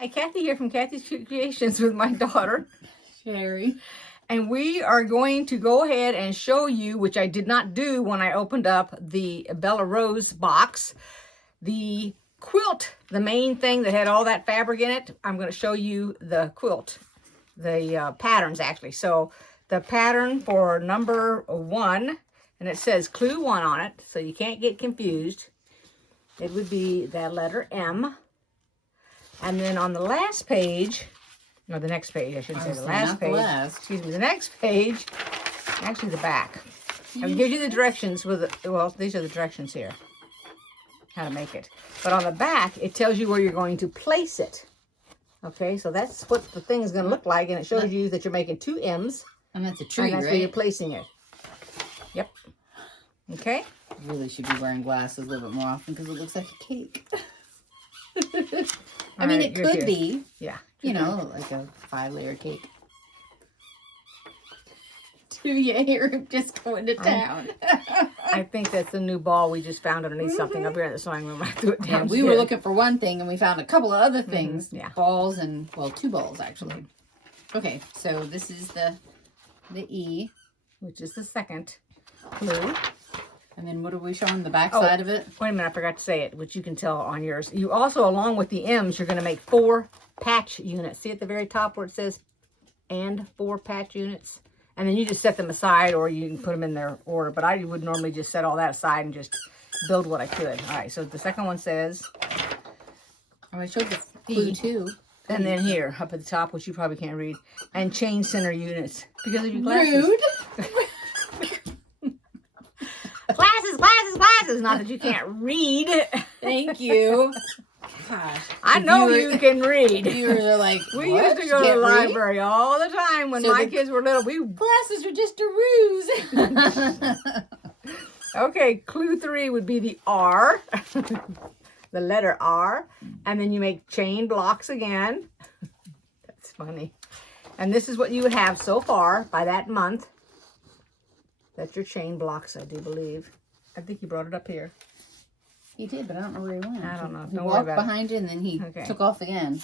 Hi, Kathy here from Kathy's Cute Creations with my daughter, Sherry. And we are going to go ahead and show you, which I did not do when I opened up the Bella Rose box, the quilt, the main thing that had all that fabric in it. I'm going to show you the quilt, the patterns actually. So the pattern for number 1, and it says clue 1 on it, so you can't get confused. It would be that letter M. And then on the last page, no, the next page, I shouldn't say the last page. Excuse me, the next page, actually the back. I'll give you the directions with, well, these are the directions here, how to make it. But on the back, it tells you where you're going to place it. Okay, so that's what the thing is going to look like, and it shows you that you're making 2 M's. And that's a tree, and that's right? where you're placing it. Yep. Okay. You really should be wearing glasses a little bit more often because it looks like a cake. I mean, it could be. Yeah. You know, like a 5-layer cake. Do your hair just going to town. I think that's the new ball we just found underneath something up here in the sewing room. I threw it down. Yeah, we were looking for one thing and we found a couple of other things. Yeah. Balls and, well, 2 balls actually. Okay, so this is the E. Which is the second clue. And then what are we showing? The back side of it? Wait a minute, I forgot to say it, which you can tell on yours. You also, along with the M's, you're going to make 4 patch units. See at the very top where it says, and 4 patch units? And then you just set them aside, or you can put them in their order. But I would normally just set all that aside and just build what I could. All right, so the second one says... Oh, I showed the clue 2. And then here, up at the top, which you probably can't read, and change center units. Because of your glasses. Rude. Glasses. Not that you can't read. Thank you. Gosh. I know you can read. Viewers are like, we used to go to the library all the time when my kids were little. Glasses are just a ruse. Okay, clue 3 would be the R. The letter R. And then you make chain blocks again. That's funny. And this is what you would have so far by that month. That's your chain blocks, I do believe. I think he brought it up here. He did, but I don't know where he went. I don't know. He walked behind you and then he took off again.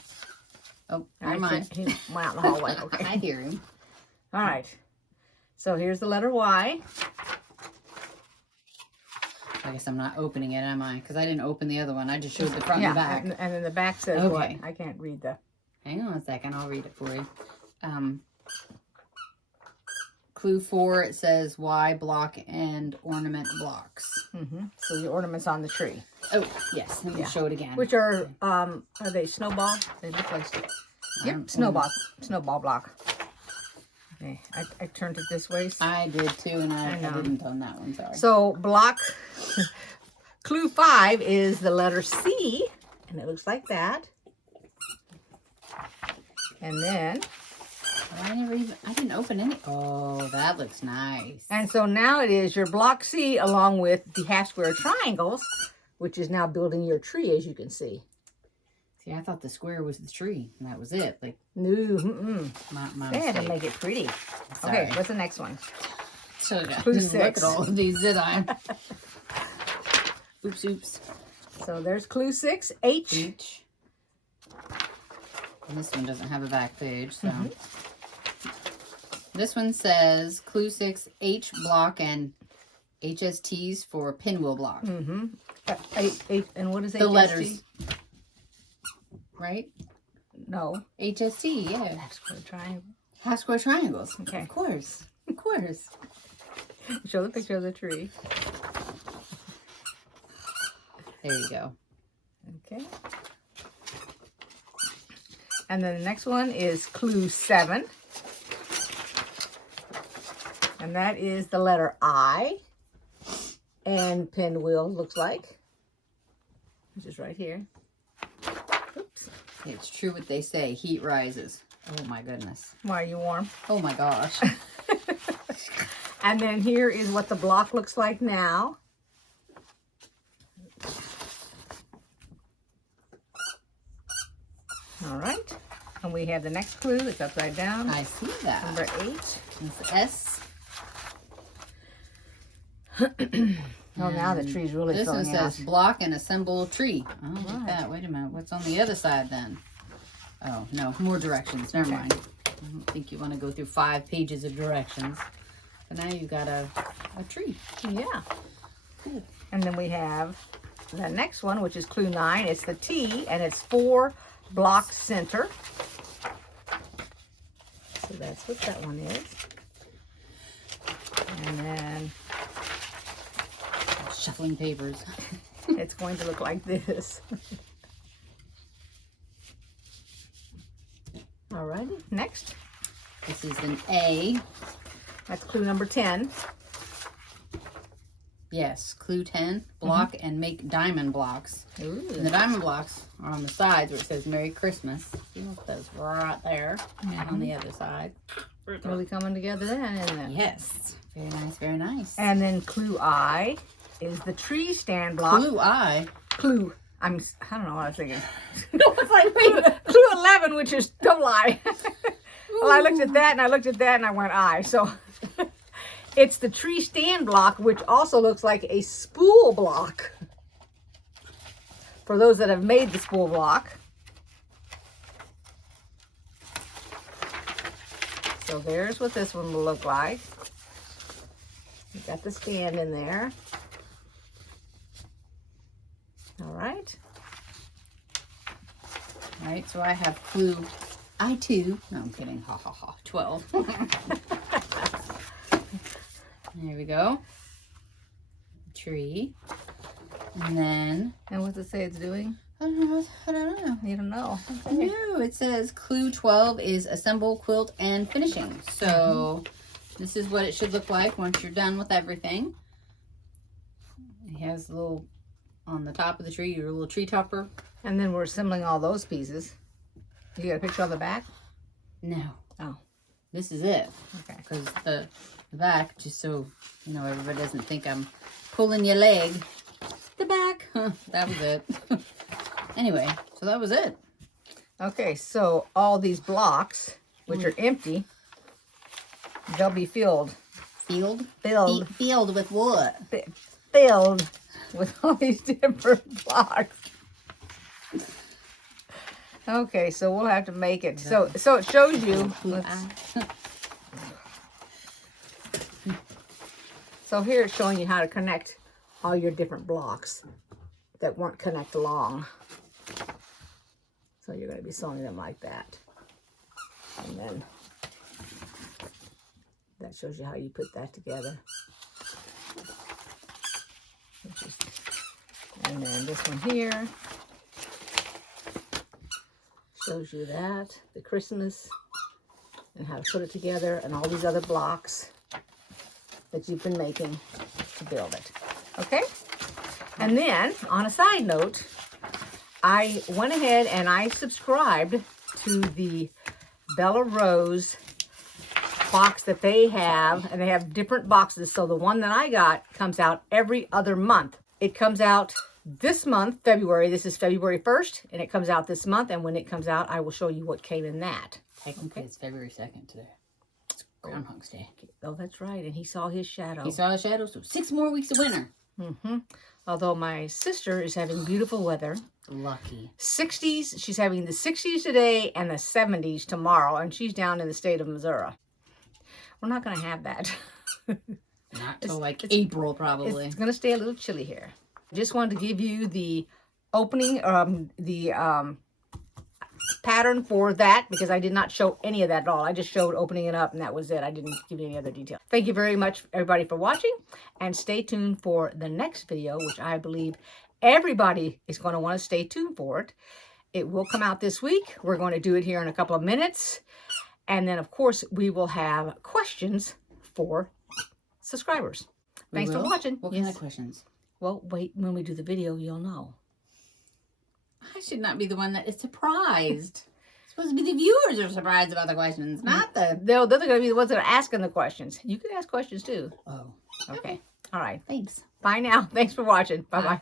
Oh, never mind. He went out in the hallway. Okay. I hear him. All right. So here's the letter Y. I guess I'm not opening it, am I? Because I didn't open the other one. I just showed the front and the back. And then the back says what? I can't read the... Hang on a second. I'll read it for you. Clue 4, it says Y block and ornament blocks. So the ornaments on the tree. Oh, yes. Let me show it again. Which are they snowball? They look like... Yep, snowball block. Okay, I turned it this way. I did too, and I didn't on that one, sorry. So block, clue 5 is the letter C, and it looks like that. And then... I didn't open any. Oh, that looks nice. And so now it is your block C along with the half square triangles, which is now building your tree, as you can see. See, I thought the square was the tree, and that was it. Like, no, my they had to make it pretty. Sorry. Okay, what's the next one? So I Clue didn't 6. look at all of these, did I? Oops. So there's clue 6, H. H. And this one doesn't have a back page, so. This one says clue 6, H block and HSTs for pinwheel block. And what is HST? The letters. Right? No. HST, yeah. Half square triangle. Half square triangles. Okay. Of course. Of course. Show the picture of the tree. There you go. Okay. And then the next one is clue 7. And that is the letter I. And pinwheel looks like. Which is right here. Oops. It's true what they say. Heat rises. Oh my goodness. Why are you warm? Oh my gosh. And then here is what the block looks like now. All right. And we have the next clue. It's upside down. I see that. Number 8. It's S. Oh, now the tree's really this one filling out. says block and assemble tree. Oh, look at that. Wait a minute. What's on the other side then? Oh, no, more directions. Never mind. I don't think you want to go through 5 pages of directions. But now you got a tree. Yeah. Cool. And then we have the next one, which is clue 9. It's the T, and it's 4 block center. So that's what that one is. And then Shuffling papers. it's going to look like this. Alrighty, next. This is an A. That's clue number 10. Yes, clue 10. Block and make diamond blocks. Ooh. And the diamond blocks are on the sides where it says Merry Christmas. See what those right there and on the other side. Really coming together then, isn't it? Yes. Very nice, very nice. And then clue I is the tree stand block. Clue I. Clue. I don't know what I was thinking. It's like clue 11, which is double I. Well, I looked at that and I looked at that and I went I. So it's the tree stand block, which also looks like a spool block. For those that have made the spool block. So there's what this one will look like. You got the stand in there. All right. All right, so I have clue I2. No, I'm kidding. Ha ha ha. 12. There we go. Tree. And then, And what's it say it's doing? I don't know. You don't know. No, it says clue 12 is assemble, quilt, and finishing. So this is what it should look like once you're done with everything. It has a little, on the top of the tree, your little tree topper. And then we're assembling all those pieces. You got a picture on the back? No. Oh, This is it. okay. Because the back, just so, you know, everybody doesn't think I'm pulling your leg. The back. That was it. Anyway, so that was it. Okay, so all these blocks, which are empty, they'll be filled. Filled with what? Filled with all these different blocks. Okay, so we'll have to make it. So it shows you. So here it's showing you how to connect all your different blocks that weren't connect along. So you're going to be sewing them like that. And then that shows you how you put that together. And then this one here shows you that, the Christmas, and how to put it together, and all these other blocks that you've been making to build it. Okay? And then, on a side note, I went ahead and I subscribed to the Bella Rose box that they have, and they have different boxes. So the one that I got comes out every other month. It comes out this month, February. This is February 1st, and it comes out this month. And when it comes out, I will show you what came in that. Technically, it's February 2nd today. It's Groundhog's Day. Oh, that's right. And he saw his shadow. He saw a shadow, so 6 more weeks of winter. Although my sister is having beautiful weather. Lucky. 60s. She's having the 60s today and the 70s tomorrow. And she's down in the state of Missouri. We're not going to have that. Not till like April, probably. It's going to stay a little chilly here. Just wanted to give you the opening, pattern for that, because I did not show any of that at all. I just showed opening it up, and that was it. I didn't give you any other detail. Thank you very much, everybody, for watching, and stay tuned for the next video, which I believe everybody is going to want to stay tuned for it. It will come out this week. We're going to do it here in a couple of minutes, and then, of course, we will have questions for subscribers. Thanks for watching. What kind of questions? Well, wait, when we do the video, you'll know. I should not be the one that is surprised. It's supposed to be the viewers are surprised about the questions, not the... They're going to be the ones that are asking the questions. You can ask questions, too. Oh. Okay. All right. Thanks. Bye now. Thanks for watching. Bye-bye.